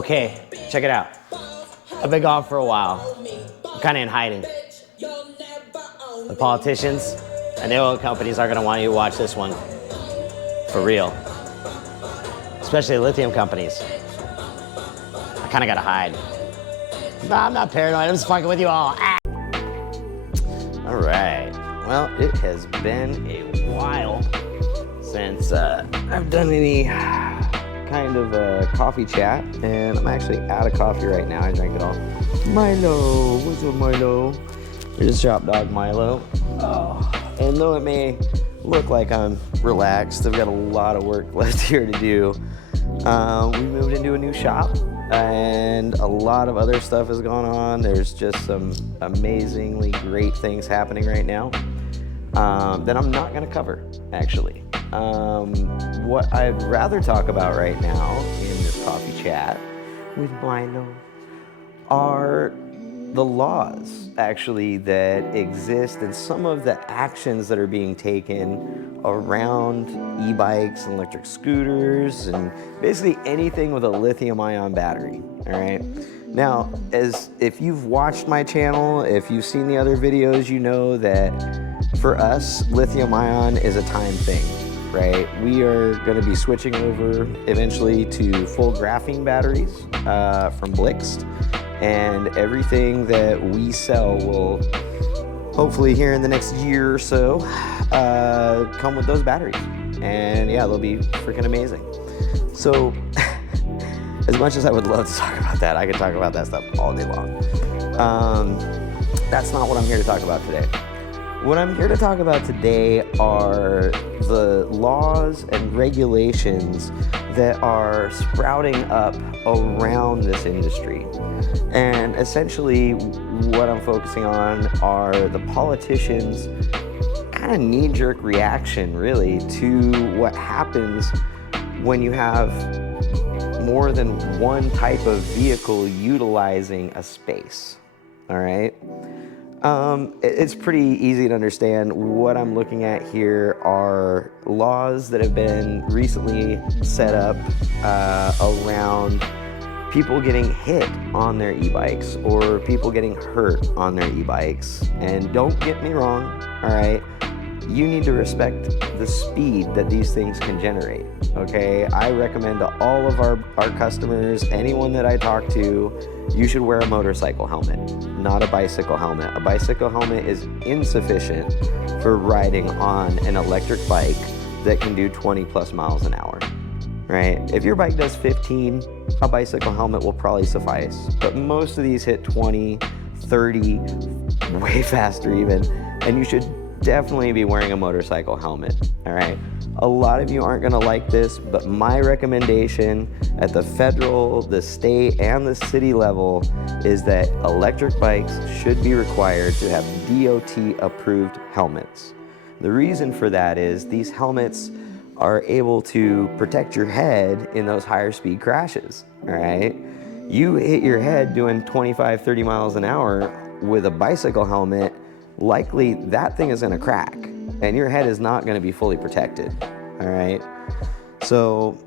Okay, check it out. I've been gone for a while. I'm kind of in hiding. The politicians and the oil companies are gonna want you to watch this one. For real. Especially the lithium companies. I kind of gotta hide. No, I'm not paranoid, I'm just fucking with you all. Ah. All right, well, it has been a while since I've done any kind of a coffee chat, and I'm actually out of coffee right now. I drank it all. Milo, what's up, Milo? Here's Shop Dog Milo. Oh. And though it may look like I'm relaxed, I've got a lot of work left here to do. We moved into a new shop, and a lot of other stuff has gone on. There's just some amazingly great things happening right now that I'm not going to cover, actually. What I'd rather talk about right now in this coffee chat with Milo are the laws, actually, that exist and some of the actions that are being taken around e-bikes and electric scooters and basically anything with a lithium-ion battery, all right? Now, if you've watched my channel, if you've seen the other videos, you know that for us, lithium-ion is a time thing, right? We are gonna be switching over eventually to full graphene batteries from Blixt. And everything that we sell will hopefully here in the next year or so come with those batteries. And yeah, they'll be freaking amazing. So as much as I would love to talk about that, I could talk about that stuff all day long. That's not what I'm here to talk about today. What I'm here to talk about today are the laws and regulations that are sprouting up around this industry. And essentially what I'm focusing on are the politicians' kind of knee-jerk reaction, really, to what happens when you have more than one type of vehicle utilizing a space, all right? It's pretty easy to understand. What I'm looking at here are laws that have been recently set up around people getting hit on their e-bikes or people getting hurt on their e-bikes. And don't get me wrong, all right? You need to respect the speed that these things can generate, okay? I recommend to all of our customers, anyone that I talk to, you should wear a motorcycle helmet, not a bicycle helmet. A bicycle helmet is insufficient for riding on an electric bike that can do 20 plus miles an hour, right? If your bike does 15, a bicycle helmet will probably suffice. But most of these hit 20, 30, way faster even, and you should definitely be wearing a motorcycle helmet, all right? A lot of you aren't gonna like this, but my recommendation at the federal, the state, and the city level is that electric bikes should be required to have DOT-approved helmets. The reason for that is these helmets are able to protect your head in those higher speed crashes, all right? You hit your head doing 25, 30 miles an hour with a bicycle helmet, likely that thing is gonna crack and your head is not gonna be fully protected, all right? So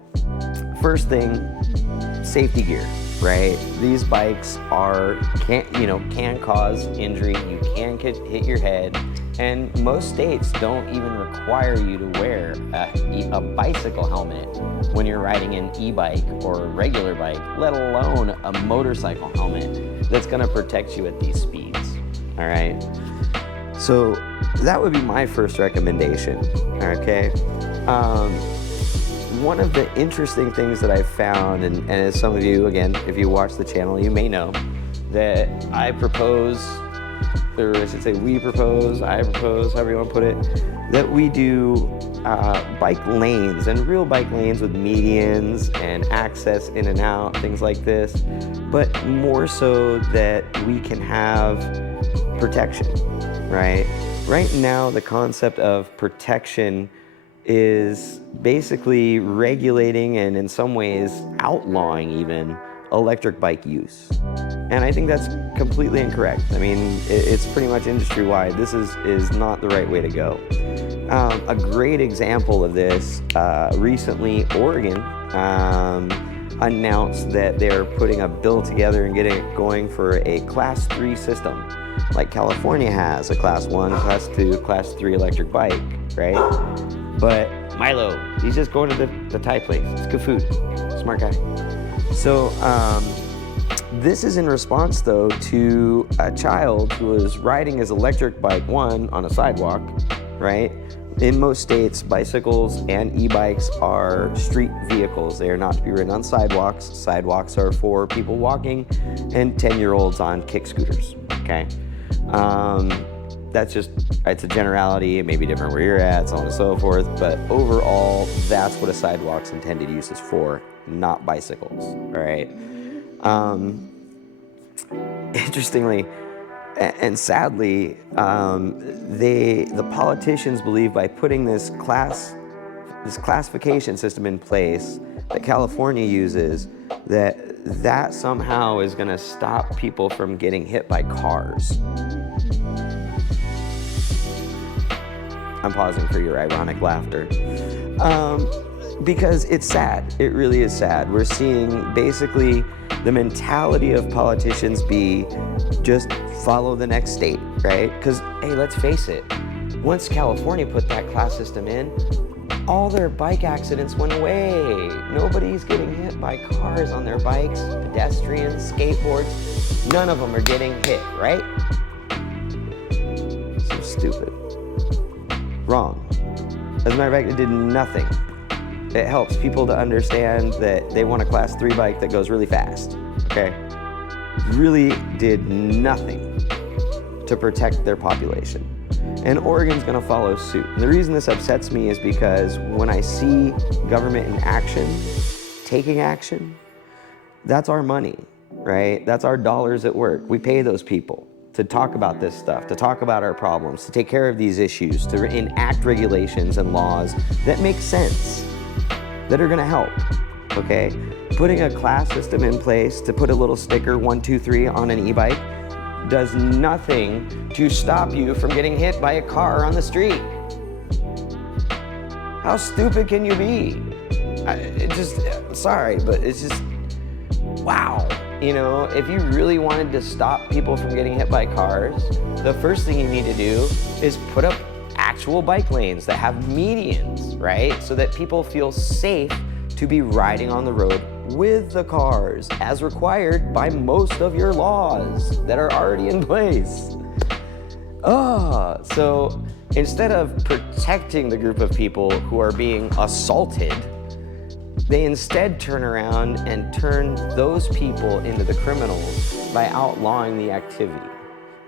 first thing, safety gear, right? These bikes can cause injury, you can hit your head, and most states don't even require you to wear a bicycle helmet when you're riding an e-bike or a regular bike, let alone a motorcycle helmet that's gonna protect you at these speeds, all right? So that would be my first recommendation, okay? One of the interesting things that I've found, and as some of you, again, if you watch the channel, you may know that I propose, or I should say I propose, however you want to put it, that we do bike lanes, and real bike lanes with medians and access in and out, things like this, but more so that we can have protection, right? Right now, the concept of protection is basically regulating and in some ways outlawing even electric bike use. And I think that's completely incorrect. I mean, it's pretty much industry-wide. This is not the right way to go. A great example of this, recently Oregon announced that they're putting a bill together and getting it going for a Class 3 system. Like California has a Class 1, Class 2, Class 3 electric bike, right? But Milo, he's just going to the Thai place. It's good food. Smart guy. So this is in response, though, to a child who was riding his electric bike, one, on a sidewalk, right? In most states, bicycles and e-bikes are street vehicles. They are not to be ridden on sidewalks. Sidewalks are for people walking and 10-year-olds on kick scooters, okay? It's a generality. It may be different where you're at, so on and so forth, but overall, that's what a sidewalk's intended use is for, not bicycles, all right? Interestingly, and sadly, the politicians believe by putting this classification system in place that California uses, that somehow is going to stop people from getting hit by cars. I'm pausing for your ironic laughter. Because it's sad. It really is sad. We're seeing basically the mentality of politicians be just follow the next state, right? Because, hey, let's face it, once California put that class system in, all their bike accidents went away. Nobody's getting hit by cars on their bikes, pedestrians, skateboards. None of them are getting hit, right? So stupid. Wrong. As a matter of fact, it did nothing. It helps people to understand that they want a Class 3 bike that goes really fast, okay? Really did nothing to protect their population. And Oregon's gonna follow suit. And the reason this upsets me is because when I see government in action, taking action, that's our money, right? That's our dollars at work. We pay those people to talk about this stuff, to talk about our problems, to take care of these issues, to enact regulations and laws that make sense, that are gonna help, okay? Putting a class system in place to put a little sticker 1, 2, 3 on an e-bike does nothing to stop you from getting hit by a car on the street. How stupid can you be? Sorry, but it's just, wow. You know, if you really wanted to stop people from getting hit by cars, the first thing you need to do is put up actual bike lanes that have medians, right? So that people feel safe to be riding on the road with the cars as required by most of your laws that are already in place. So instead of protecting the group of people who are being assaulted, they instead turn around and turn those people into the criminals by outlawing the activity,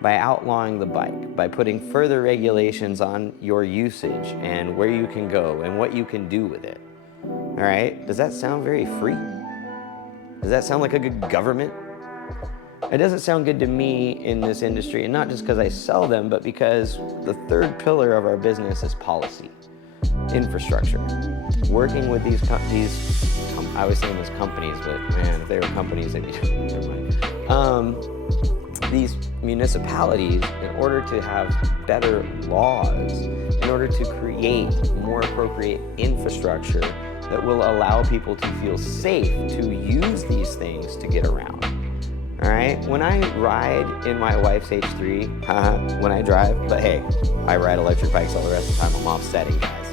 by outlawing the bike, by putting further regulations on your usage and where you can go and what you can do with it. All right? Does that sound very free? Does that sound like a good government? It doesn't sound good to me in this industry, and not just because I sell them, but because the third pillar of our business is policy, infrastructure. Working with I always say them as companies, but man, if they were companies, they'd be, never mind. These municipalities, in order to have better laws, in order to create more appropriate infrastructure that will allow people to feel safe to use these things to get around. All right, when I ride in my wife's H3, when I drive, but hey, I ride electric bikes all the rest of the time. I'm offsetting, guys.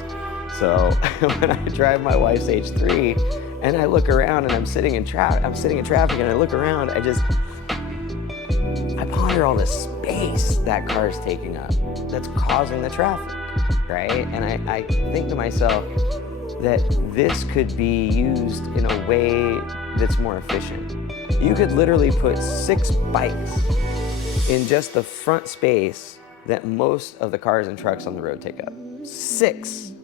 So when I drive my wife's H3 and I look around and I'm sitting in traffic and I look around, I ponder all the space that car's taking up that's causing the traffic, right? And I think to myself that this could be used in a way that's more efficient. You could literally put 6 bikes in just the front space that most of the cars and trucks on the road take up. 6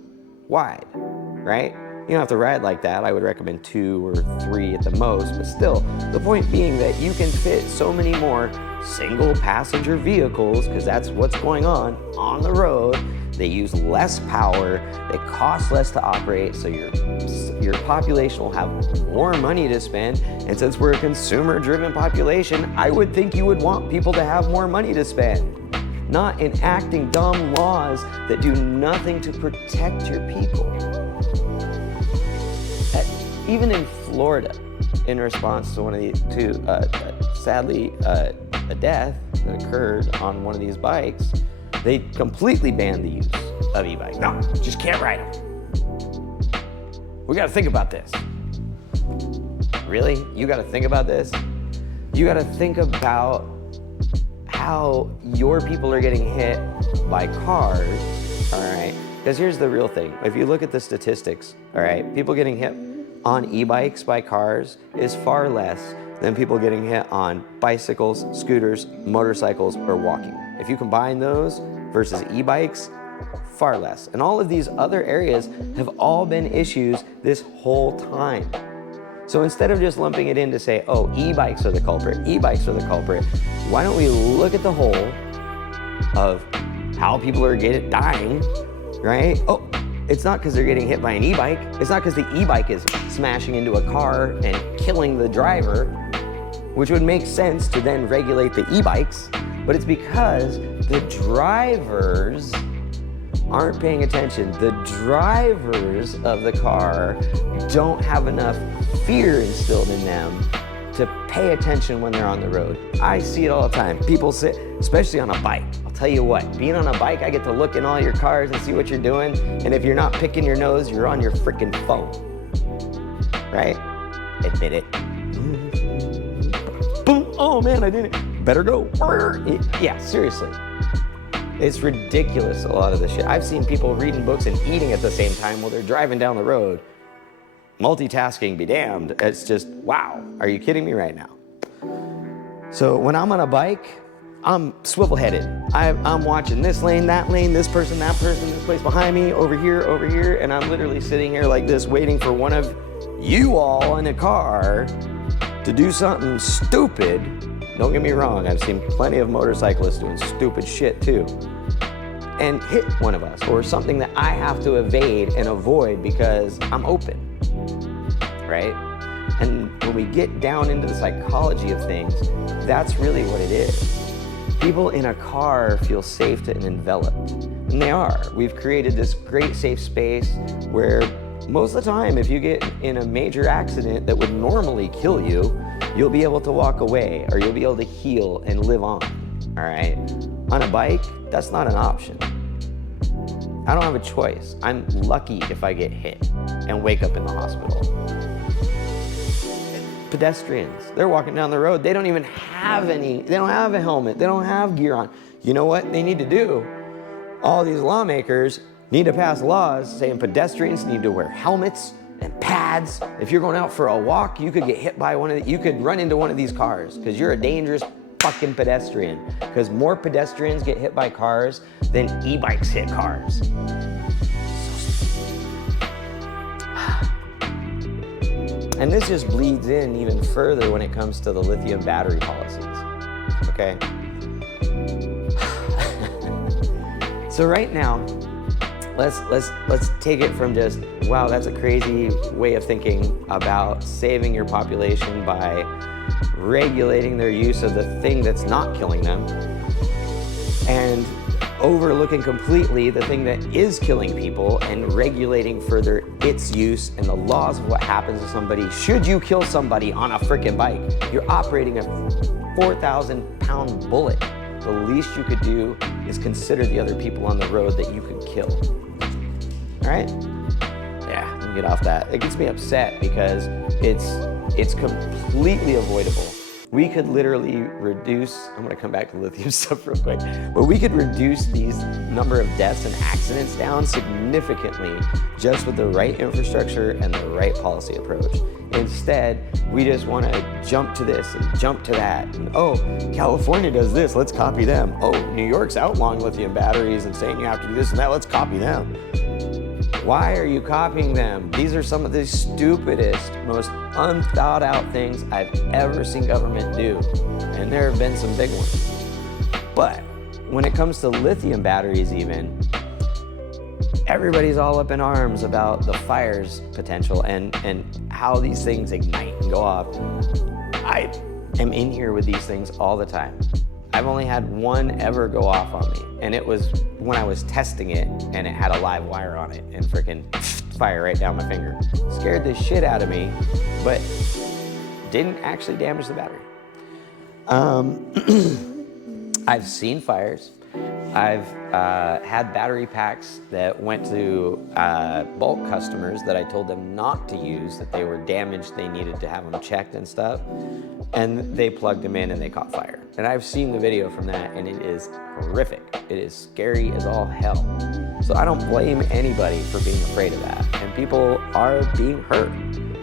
wide, right? You don't have to ride like that. I would recommend 2 or 3 at the most, but still, the point being that you can fit so many more single passenger vehicles, because that's what's going on the road. They use less power, they cost less to operate, so your population will have more money to spend. And since we're a consumer-driven population, I would think you would want people to have more money to spend, not enacting dumb laws that do nothing to protect your people. Even in Florida, in response to sadly, a death that occurred on one of these bikes, they completely banned the use of e-bikes. No, just can't ride them. We gotta think about this. Really? You gotta think about this? You gotta think about how your people are getting hit by cars, all right? Because here's the real thing. If you look at the statistics, all right, people getting hit on e-bikes by cars is far less than people getting hit on bicycles, scooters, motorcycles, or walking. If you combine those versus e-bikes, far less. And all of these other areas have all been issues this whole time. So instead of just lumping it in to say, oh, e-bikes are the culprit, why don't we look at the whole of how people are dying, right? Oh, it's not because they're getting hit by an e-bike. It's not because the e-bike is smashing into a car and killing the driver, which would make sense to then regulate the e-bikes, but it's because the drivers aren't paying attention. The drivers of the car don't have enough fear instilled in them to pay attention when they're on the road. I see it all the time. People sit, especially on a bike. I'll tell you what, being on a bike, I get to look in all your cars and see what you're doing. And if you're not picking your nose, you're on your freaking phone, right? Admit it. Boom, oh man, I did it. Better go. Yeah, seriously. It's ridiculous, a lot of the shit. I've seen people reading books and eating at the same time while they're driving down the road. Multitasking be damned. It's just, wow, are you kidding me right now? So when I'm on a bike, I'm swivel-headed. I'm watching this lane, this person, this place behind me, over here, and I'm literally sitting here like this waiting for one of you all in a car to do something stupid. Don't get me wrong, I've seen plenty of motorcyclists doing stupid shit too, and hit one of us, or something that I have to evade and avoid because I'm open, right? And when we get down into the psychology of things, that's really what it is. People in a car feel safe and enveloped, and they are. We've created this great safe space where most of the time, if you get in a major accident that would normally kill you, you'll be able to walk away, or you'll be able to heal and live on, all right? On a bike, that's not an option. I don't have a choice. I'm lucky if I get hit and wake up in the hospital. Pedestrians, they're walking down the road, they don't even have they don't have a helmet, they don't have gear on. You know what they need to do? All these lawmakers need to pass laws saying pedestrians need to wear helmets and pads. If you're going out for a walk, you could get hit by you could run into one of these cars because you're a dangerous fucking pedestrian, because more pedestrians get hit by cars than e-bikes hit cars. And this just bleeds in even further when it comes to the lithium battery policies, okay? So right now, let's take it from just, wow, that's a crazy way of thinking about saving your population by regulating their use of the thing that's not killing them, and overlooking completely the thing that is killing people and regulating further its use and the laws of what happens to somebody should you kill somebody on a freaking bike. You're operating a 4,000-pound bullet. The least you could do is consider the other people on the road that you could kill. All right? Yeah, let me get off that. It gets me upset because it's completely avoidable. We could literally reduce, I'm gonna come back to lithium stuff real quick, but we could reduce these number of deaths and accidents down significantly just with the right infrastructure and the right policy approach. Instead, we just wanna jump to this and jump to that. And, oh, California does this, let's copy them. Oh, New York's outlawing lithium batteries and saying you have to do this and that, let's copy them. Why are you copying them? These are some of the stupidest, most unthought out things I've ever seen government do. And there have been some big ones. But when it comes to lithium batteries even, everybody's all up in arms about the fire's potential and how these things ignite and go off. I am in here with these things all the time. I've only had one ever go off on me, and it was when I was testing it and it had a live wire on it and freaking fire right down my finger. Scared the shit out of me, but didn't actually damage the battery. I've seen fires. I've had battery packs that went to bulk customers that I told them not to use, that they were damaged, they needed to have them checked and stuff, and they plugged them in and they caught fire. And I've seen the video from that, and it is horrific. It is scary as all hell. So I don't blame anybody for being afraid of that. And people are being hurt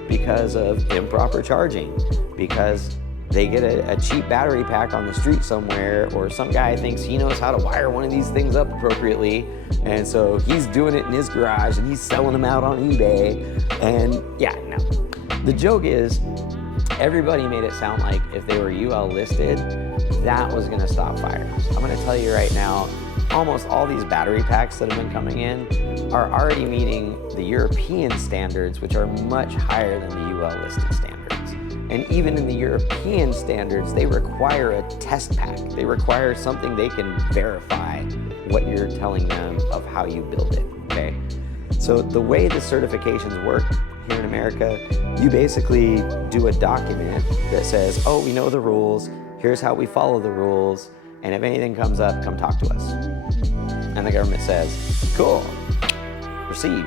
because of improper charging, because they get a cheap battery pack on the street somewhere, or some guy thinks he knows how to wire one of these things up appropriately, and so he's doing it in his garage and he's selling them out on eBay. And yeah, no. The joke is, everybody made it sound like if they were UL listed, that was gonna stop fires. I'm gonna tell you right now, almost all these battery packs that have been coming in are already meeting the European standards, which are much higher than the UL listed standards. And even in the European standards, they require a test pack. They require something they can verify what you're telling them of how you build it, okay? So the way the certifications work here in America, you basically do a document that says, oh, we know the rules, here's how we follow the rules, and if anything comes up, come talk to us. And the government says, cool, proceed.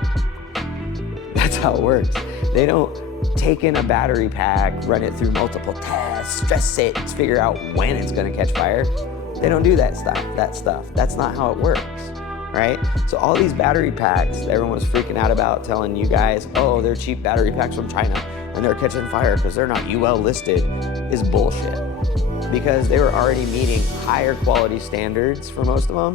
That's how it works. They don't take in a battery pack, run it through multiple tests, stress it, figure out when it's gonna catch fire. They don't do that stuff. That's not how it works, right? So all these battery packs that everyone was freaking out about, telling you guys, oh, they're cheap battery packs from China and they're catching fire because they're not UL listed, is bullshit. Because they were already meeting higher quality standards for most of them,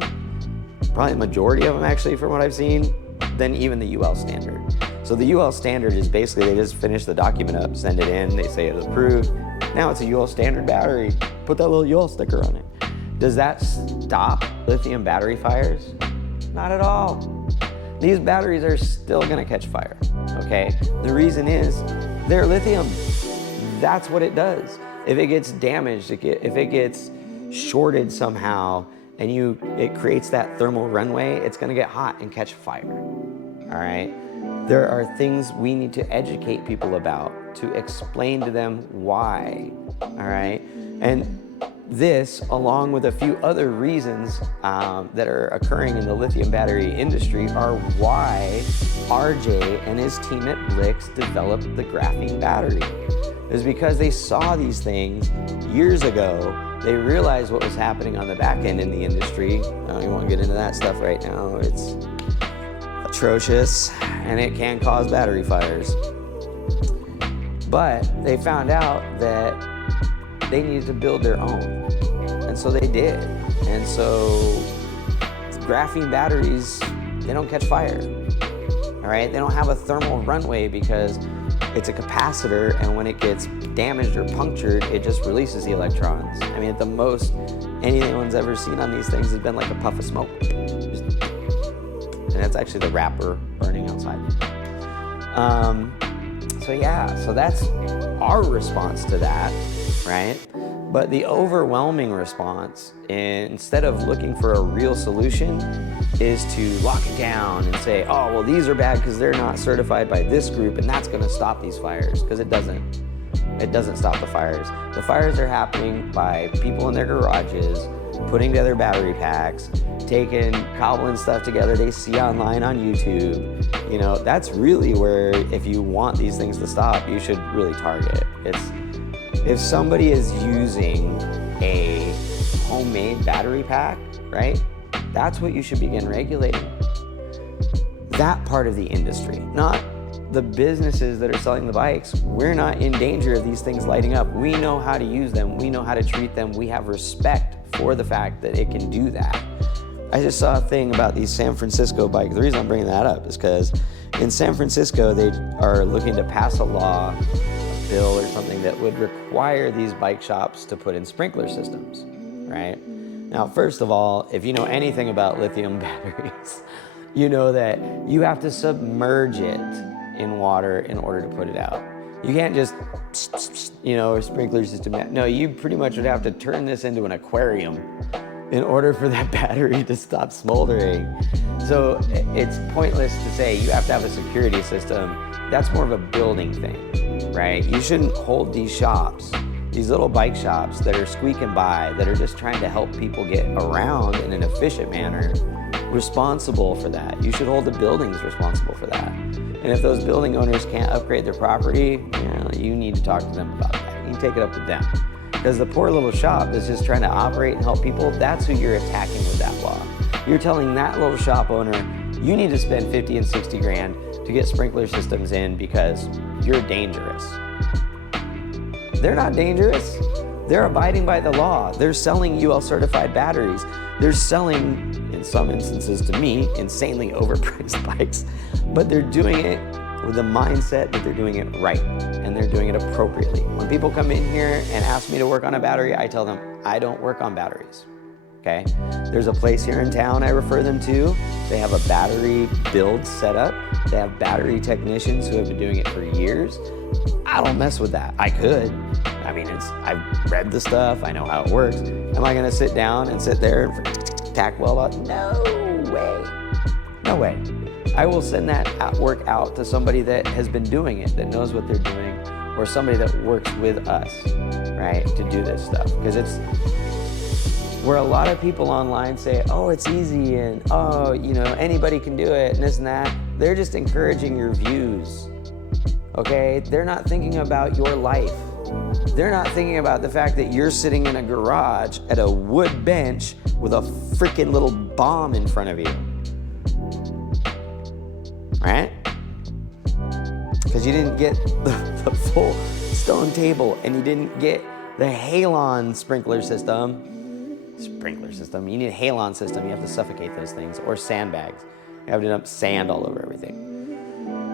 probably the majority of them actually from what I've seen, than even the UL standard. So the UL standard is basically they just finish the document up, send it in, they say it was approved. Now it's a UL standard battery. Put that little UL sticker on it. Does that stop lithium battery fires? Not at all. These batteries are still gonna catch fire, okay? The reason is they're lithium. That's what it does. If it gets damaged, if it gets shorted somehow, and it creates that thermal runaway, it's gonna get hot and catch fire, all right? There are things we need to educate people about, to explain to them why, all right? And this, along with a few other reasons that are occurring in the lithium battery industry, are why RJ and his team at Blix developed the graphene battery. It was because they saw these things years ago. They realized what was happening on the back end in the industry. I don't even want to get into that stuff right now. It's atrocious, and it can cause battery fires. But they found out that they needed to build their own, and so they did. And so graphene batteries, they don't catch fire, all right? They don't have a thermal runaway because it's a capacitor, and when it gets damaged or punctured, it just releases the electrons. I mean, at the most, anything anyone's ever seen on these things has been like a puff of smoke. And that's actually the wrapper burning outside. So yeah, so that's our response to that, right? But the overwhelming response, instead of looking for a real solution, is to lock it down and say, oh, well, these are bad because they're not certified by this group, and that's gonna stop these fires, because it doesn't. It doesn't stop the fires. The fires are happening by people in their garages, putting together battery packs, taking, cobbling stuff together they see online on YouTube. You know, that's really where, if you want these things to stop, you should really target. If somebody is using a homemade battery pack, right? That's what you should begin regulating. That part of the industry, not the businesses that are selling the bikes. We're not in danger of these things lighting up. We know how to use them. We know how to treat them. We have respect for the fact that it can do that. I just saw a thing about these San Francisco bikes. The reason I'm bringing that up is because in San Francisco, they are looking to pass a law, a bill or something that would require these bike shops to put in sprinkler systems, right? Now, first of all, if you know anything about lithium batteries, you know that you have to submerge it in water in order to put it out. You can't just, you know, a sprinkler system. No, you pretty much would have to turn this into an aquarium in order for that battery to stop smoldering. So it's pointless to say you have to have a security system that's more of a building thing, right? You shouldn't hold these shops, these little bike shops that are squeaking by, that are just trying to help people get around in an efficient manner, responsible for that. You should hold the buildings responsible for that. And if those building owners can't upgrade their property, you need to talk to them about that. You can take it up with them. Because the poor little shop that's just trying to operate and help people, that's who you're attacking with that law. You're telling that little shop owner, you need to spend 50 and 60 grand to get sprinkler systems in because you're dangerous. They're not dangerous. They're abiding by the law. They're selling UL certified batteries. They're selling, in some instances to me, insanely overpriced bikes, but they're doing it with the mindset that they're doing it right and they're doing it appropriately. When people come in here and ask me to work on a battery, I tell them, I don't work on batteries, okay? There's a place here in town I refer them to. They have a battery build setup. They have battery technicians who have been doing it for years. I don't mess with that. I could. I mean, I've read the stuff. I know how it works. Am I gonna sit down and sit there and tack weld up? No way. No way. I will send that work out to somebody that has been doing it, that knows what they're doing, or somebody that works with us, right, to do this stuff. Because it's where a lot of people online say, oh, it's easy, and oh, anybody can do it, and this and that. They're just encouraging your views, okay? They're not thinking about your life. They're not thinking about the fact that you're sitting in a garage at a wood bench with a freaking little bomb in front of you. Right? Because you didn't get the full stone table and you didn't get the halon sprinkler system. You need a halon system. You have to suffocate those things, or sandbags. You have to dump sand all over everything.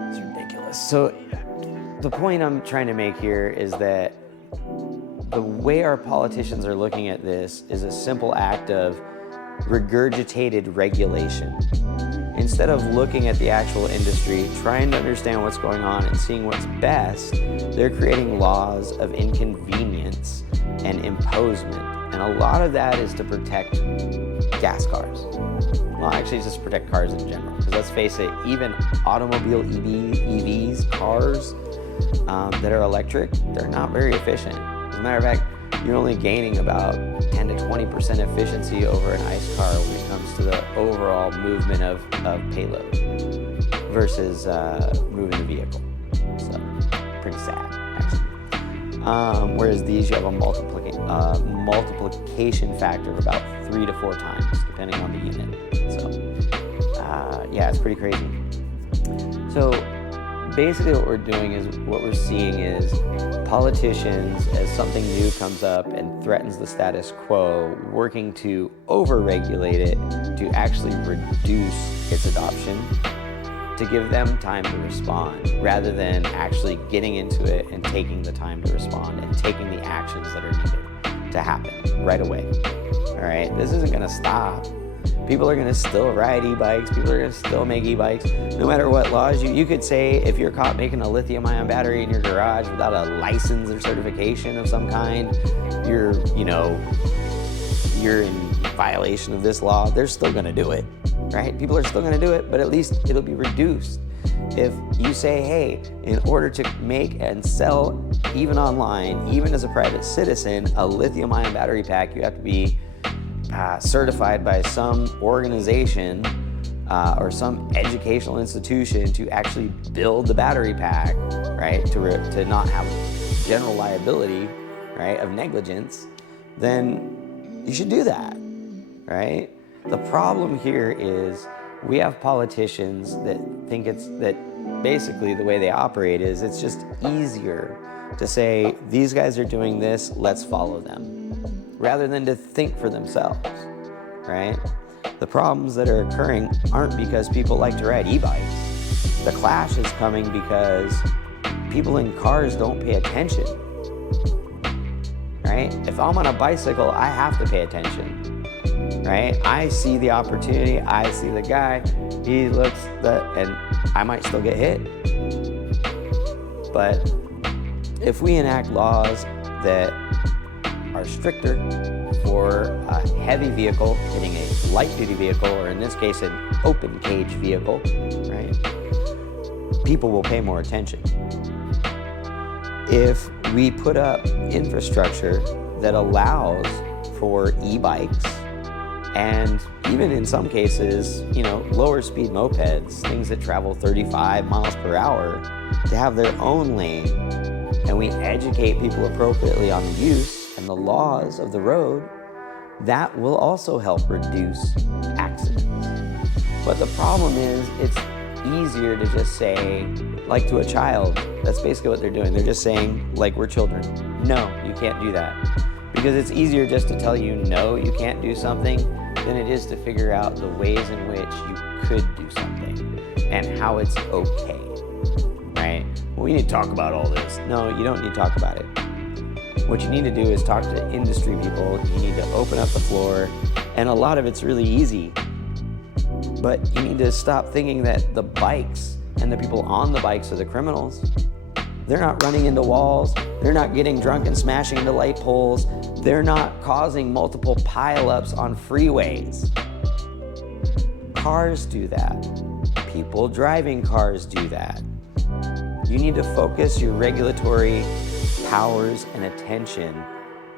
It's ridiculous. So the point I'm trying to make here is that the way our politicians are looking at this is a simple act of regurgitated regulation. Instead of looking at the actual industry, trying to understand what's going on and seeing what's best, they're creating laws of inconvenience and imposement. And a lot of that is to protect gas cars. Well, actually, it's just to protect cars in general. Because let's face it, even automobile EVs, cars that are electric, they're not very efficient. As a matter of fact, you're only gaining about 10 to 20% efficiency over an ICE car when it comes to the overall movement of payload versus moving the vehicle. So, pretty sad, actually. Whereas these, you have a multiplication factor of about 3 to 4 times, depending on the unit. So, yeah, it's pretty crazy. So, basically what we're doing is, what we're seeing is politicians, as something new comes up and threatens the status quo, working to over-regulate it to actually reduce its adoption, to give them time to respond, rather than actually getting into it and taking the time to respond and taking the actions that are needed to happen right away. All right, this isn't gonna stop. People are gonna still ride e-bikes. People are gonna still make e-bikes. No matter what laws you could say, if you're caught making a lithium-ion battery in your garage without a license or certification of some kind, you're in violation of this law. They're still gonna do it, right? People are still gonna do it, but at least it'll be reduced. If you say, hey, in order to make and sell, even online, even as a private citizen, a lithium-ion battery pack, you have to be certified by some organization or some educational institution to actually build the battery pack, right? To not have general liability, right, of negligence, then you should do that, right? The problem here is we have politicians that think that basically the way they operate is it's just easier to say, these guys are doing this, let's follow them, rather than to think for themselves, right? The problems that are occurring aren't because people like to ride e-bikes. The clash is coming because people in cars don't pay attention, right? If I'm on a bicycle, I have to pay attention, right? I see the opportunity, I see the guy, he looks, and I might still get hit. But if we enact laws that are stricter for a heavy vehicle hitting a light-duty vehicle, or in this case, an open cage vehicle, right? people will pay more attention. If we put up infrastructure that allows for e-bikes and even in some cases, lower speed mopeds, things that travel 35 miles per hour, to have their own lane, and we educate people appropriately on the use and the laws of the road, that will also help reduce accidents. But the problem is, it's easier to just say, like to a child, that's basically what they're doing. They're just saying, like we're children, no, you can't do that. Because it's easier just to tell you, no, you can't do something, than it is to figure out the ways in which you could do something and how it's okay, right? Well, we need to talk about all this. No, you don't need to talk about it. What you need to do is talk to industry people. You need to open up the floor, and a lot of it's really easy. But you need to stop thinking that the bikes and the people on the bikes are the criminals. They're not running into walls. They're not getting drunk and smashing into light poles. They're not causing multiple pileups on freeways. Cars do that. People driving cars do that. You need to focus your regulatory powers and attention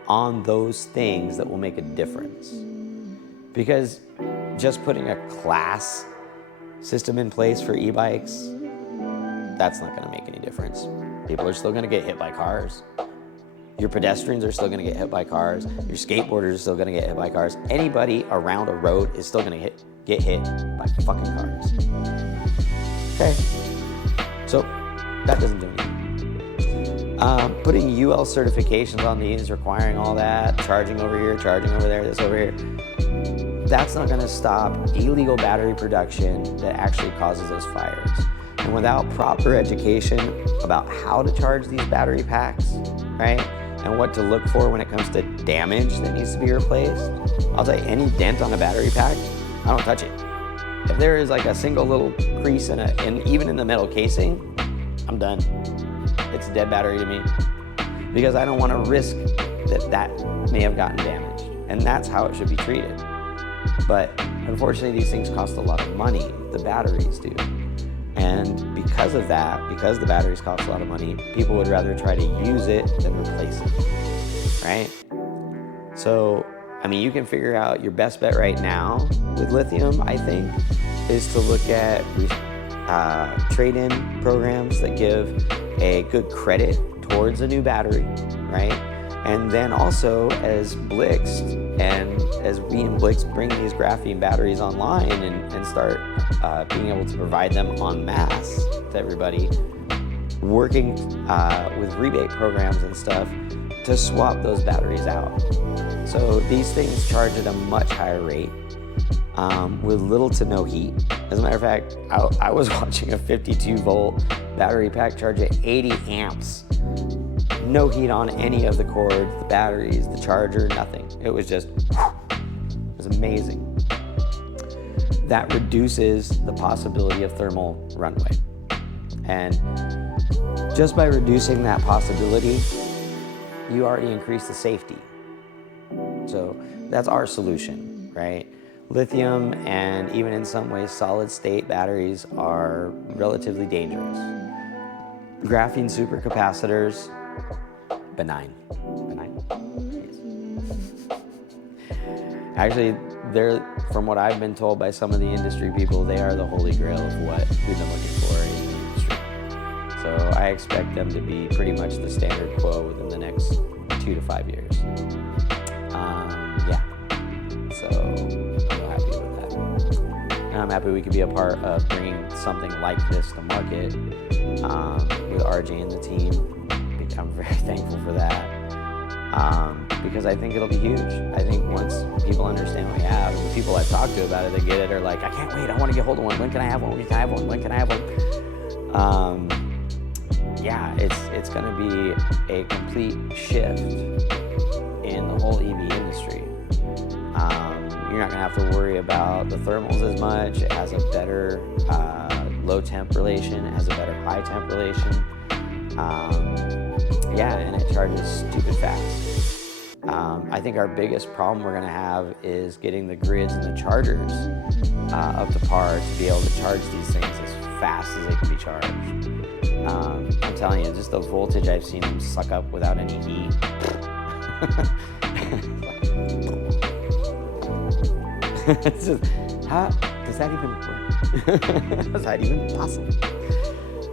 on those things that will make a difference. Because just putting a class system in place for e-bikes, that's not going to make any difference. People are still going to get hit by cars. Your pedestrians are still going to get hit by cars. Your skateboarders are still going to get hit by cars. Anybody around a road is still going to get hit by fucking cars. Okay, so that doesn't do anything. Putting UL certifications on these, requiring all that, charging over here, charging over there, this over here, that's not going to stop illegal battery production that actually causes those fires. And without proper education about how to charge these battery packs, right, and what to look for when it comes to damage that needs to be replaced, I'll tell you, any dent on a battery pack, I don't touch it. If there is like a single little crease even in the metal casing, I'm done. It's a dead battery to me, because I don't want to risk that may have gotten damaged. And that's how it should be treated. But unfortunately, these things cost a lot of money, the batteries do. And because of that, because the batteries cost a lot of money, people would rather try to use it than replace it, right? So, I mean, you can figure out your best bet right now with lithium, I think, is to look at trade-in programs that give a good credit towards a new battery, right? And then also, as Blixt, and as we in Blixt bring these graphene batteries online and start being able to provide them en masse to everybody, working with rebate programs and stuff to swap those batteries out. So these things charge at a much higher rate with little to no heat. As a matter of fact, I was watching a 52 volt battery pack charge at 80 amps. No heat on any of the cords, the batteries, the charger, nothing. It was amazing. That reduces the possibility of thermal runaway. And just by reducing that possibility, you already increase the safety. So that's our solution, right? Lithium and even in some ways solid state batteries are relatively dangerous. Graphene supercapacitors, benign. Yes. Actually, from what I've been told by some of the industry people, they are the holy grail of what we've been looking for in the industry. So I expect them to be pretty much the standard quo within the next 2 to 5 years. Yeah, so I'm real happy with that. And I'm happy we could be a part of bringing something like this to market with RJ and the team. I'm very thankful for that. Because I think it'll be huge. I think once people understand what we have, and the people I've talked to about it that get it are like, I can't wait, I want to get hold of one. When can I have one? When can I have one? When can I have one? Yeah, it's going to be a complete shift in the whole EV industry. You're not going to have to worry about the thermals as much. It has a better low temp relation. It has a better high temp relation. Yeah, and it charges stupid fast. I think our biggest problem we're going to have is getting the grids and the chargers up to par to be able to charge these things as fast as they can be charged. I'm telling you, just the voltage I've seen them suck up without any heat. It's just, how does that even work? How's that even possible?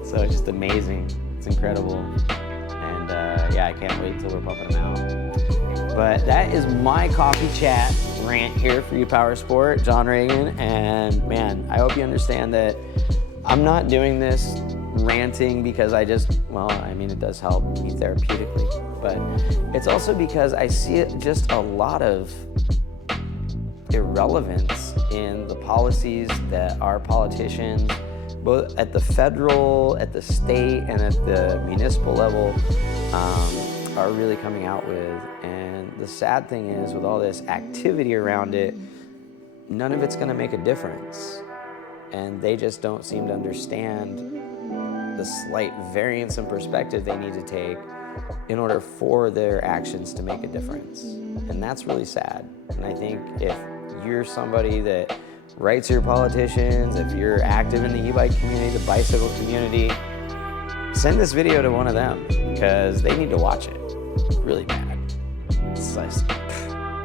So it's just amazing. It's incredible. And yeah, I can't wait till we're pumping them out. But that is my coffee chat rant here for E-Powersport, John Reagan. And man, I hope you understand that I'm not doing this ranting because I just, well, I mean, it does help me therapeutically, but it's also because I see it just a lot of irrelevance in the policies that our politicians, both at the federal, at the state, and at the municipal level, are really coming out with. And the sad thing is, with all this activity around it, none of it's going to make a difference. And they just don't seem to understand the slight variance in perspective they need to take in order for their actions to make a difference. And that's really sad. And I think if you're somebody that writes your politicians, if you're active in the e-bike community, the bicycle community, send this video to one of them because they need to watch it really bad. It's just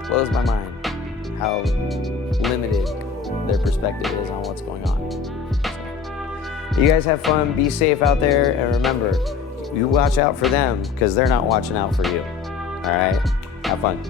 blows my mind how limited their perspective is on what's going on. So, you guys have fun, be safe out there, and remember, you watch out for them because they're not watching out for you. All right, have fun.